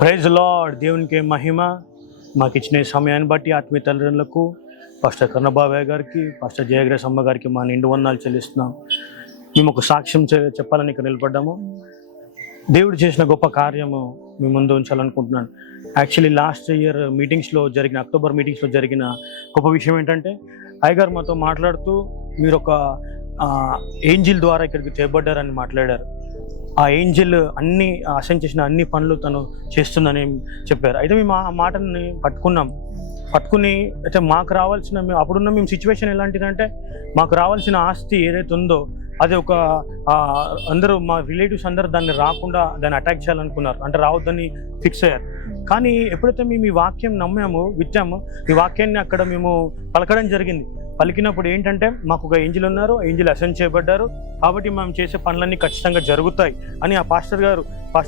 Praise lord. దేవునికి మహిమ. మాకు ఇచ్చిన సమయాన్ని బట్టి ఆత్మీయ తల్లిదండ్రులకు, పాస్టర్ కన్నబాబయ్య గారికి, పాస్టర్ జయగ్రేస్ అమ్మ గారికి మా నిండు వందనాలు చెల్లిస్తున్నాం. మేము ఒక సాక్ష్యం చెప్పాలని ఇక్కడ నిలబడ్డాము. దేవుడు చేసిన గొప్ప కార్యము మీ ముందు ఉంచాలనుకుంటున్నాను. యాక్చువల్లీ లాస్ట్ ఇయర్ మీటింగ్స్లో జరిగిన, అక్టోబర్ మీటింగ్స్లో జరిగిన గొప్ప విషయం ఏంటంటే, అయ్యగారు మాతో మాట్లాడుతూ మీరు ఒక ఏంజిల్ ద్వారా ఇక్కడికి చేయబడ్డారని మాట్లాడారు. ఆ ఏంజిల్ అన్ని అసైన్ చేసిన అన్ని పనులు తను చేస్తుందని చెప్పారు. అయితే మేము ఆ మాటని పట్టుకుని అయితే మాకు రావాల్సిన, అప్పుడున్న మేము సిచ్యువేషన్ ఎలాంటిదంటే, మాకు రావాల్సిన ఆస్తి ఏదైతే ఉందో అది ఒక అందరూ మా రిలేటివ్స్ అందరూ దాన్ని రాకుండా దాన్ని అటాక్ చేయాలనుకున్నారు, అంటే రావద్దని ఫిక్స్ అయ్యారు. కానీ ఎప్పుడైతే మేము ఈ వాక్యం విత్తాము, ఈ వాక్యాన్ని అక్కడ మేము పలకడం జరిగింది. పలికినప్పుడు ఏంటంటే, మాకు ఒక ఏంజిల్ ఉన్నారు, ఏంజిల్ అసైన్ చేయబడ్డారు, కాబట్టి మేము చేసే పనులన్నీ ఖచ్చితంగా జరుగుతాయి అని ఆ పాస్టర్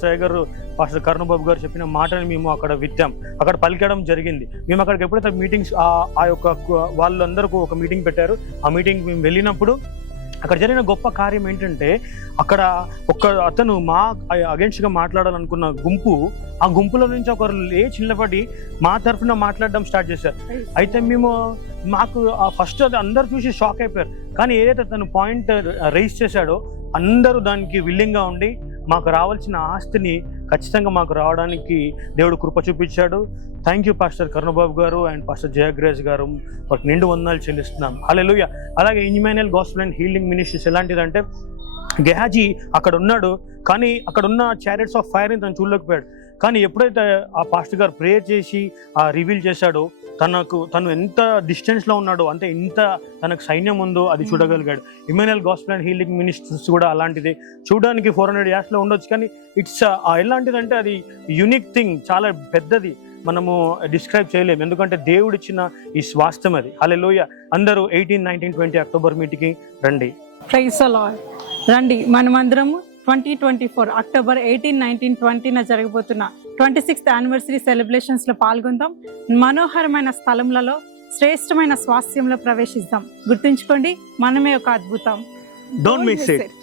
అయ్య గారు పాస్టర్ కరుణబాబు గారు చెప్పిన మాటని మేము అక్కడ విత్తాం, అక్కడ పలికడం జరిగింది. మేము అక్కడికి ఎప్పుడైతే మీటింగ్స్ ఆ యొక్క వాళ్ళందరికీ ఒక మీటింగ్ పెట్టారు, ఆ మీటింగ్ మేము వెళ్ళినప్పుడు అక్కడ జరిగిన గొప్ప కార్యం ఏంటంటే, అక్కడ అతను మా అగెన్స్ట్గా మాట్లాడాలనుకున్న ఆ గుంపులో నుంచి ఒకరు లేచి నిలబడి మా తరఫున మాట్లాడడం స్టార్ట్ చేశారు. అయితే మాకు ఫస్ట్ అది అందరు చూసి షాక్ అయిపోయారు. కానీ ఏదైతే తను పాయింట్ రైజ్ చేశాడో అందరూ దానికి విల్లింగ్గా ఉండి మాకు రావాల్సిన ఆస్తిని ఖచ్చితంగా మాకు రావడానికి దేవుడు కృప చూపించాడు. థ్యాంక్ యూ పాస్టర్ కరుణబాబు గారు అండ్ పాస్టర్ జయగ్రేస్ గారు, వారికి నిండు వందనాలు చెల్లిస్తున్నాం. హల్లెలూయా. అలాగే Immanuel Gospel and Healing ministries ఎలాంటిదంటే, గెహాజీ అక్కడ ఉన్నాడు, కానీ అక్కడ ఉన్న చారియట్స్ ఆఫ్ ఫైర్ని తను చూడలేకపోయాడు. కానీ ఎప్పుడైతే ఆ పాస్టర్ గారు ప్రేయర్ చేసి రివీల్ చేశాడో, తను ఎంత డిస్టెన్స్లో ఉన్నాడో, అంటే ఎంత తనకు సైన్యం ఉందో అది చూడగలిగాడు. Immanuel Gospel and Healing Ministries కూడా అలాంటిది. చూడడానికి 400 yearsలో ఉండొచ్చు, కానీ ఇట్స్ ఎలాంటిదంటే అది యూనిక్ థింగ్, చాలా పెద్దది, మనము డిస్క్రైబ్ చేయలేము. ఎందుకంటే దేవుడు ఇచ్చిన ఈ స్వాస్థ్యం అది. హల్లెలూయా. అందరూ 18, 19, 20 అక్టోబర్ మీటింగ్కి రండి. Praise the Lord. రండి, మనమందరము 2024 అక్టోబర్ 18, 19, 20న జరగబోతున్న 26th యానివర్సరీ సెలబ్రేషన్స్లో పాల్గొందాం. మనోహరమైన స్థలములలో శ్రేష్టమైన స్వాస్థ్యంలో ప్రవేశిద్దాం. గుర్తుంచుకోండి, మనమే ఒక అద్భుతం. Don't miss it.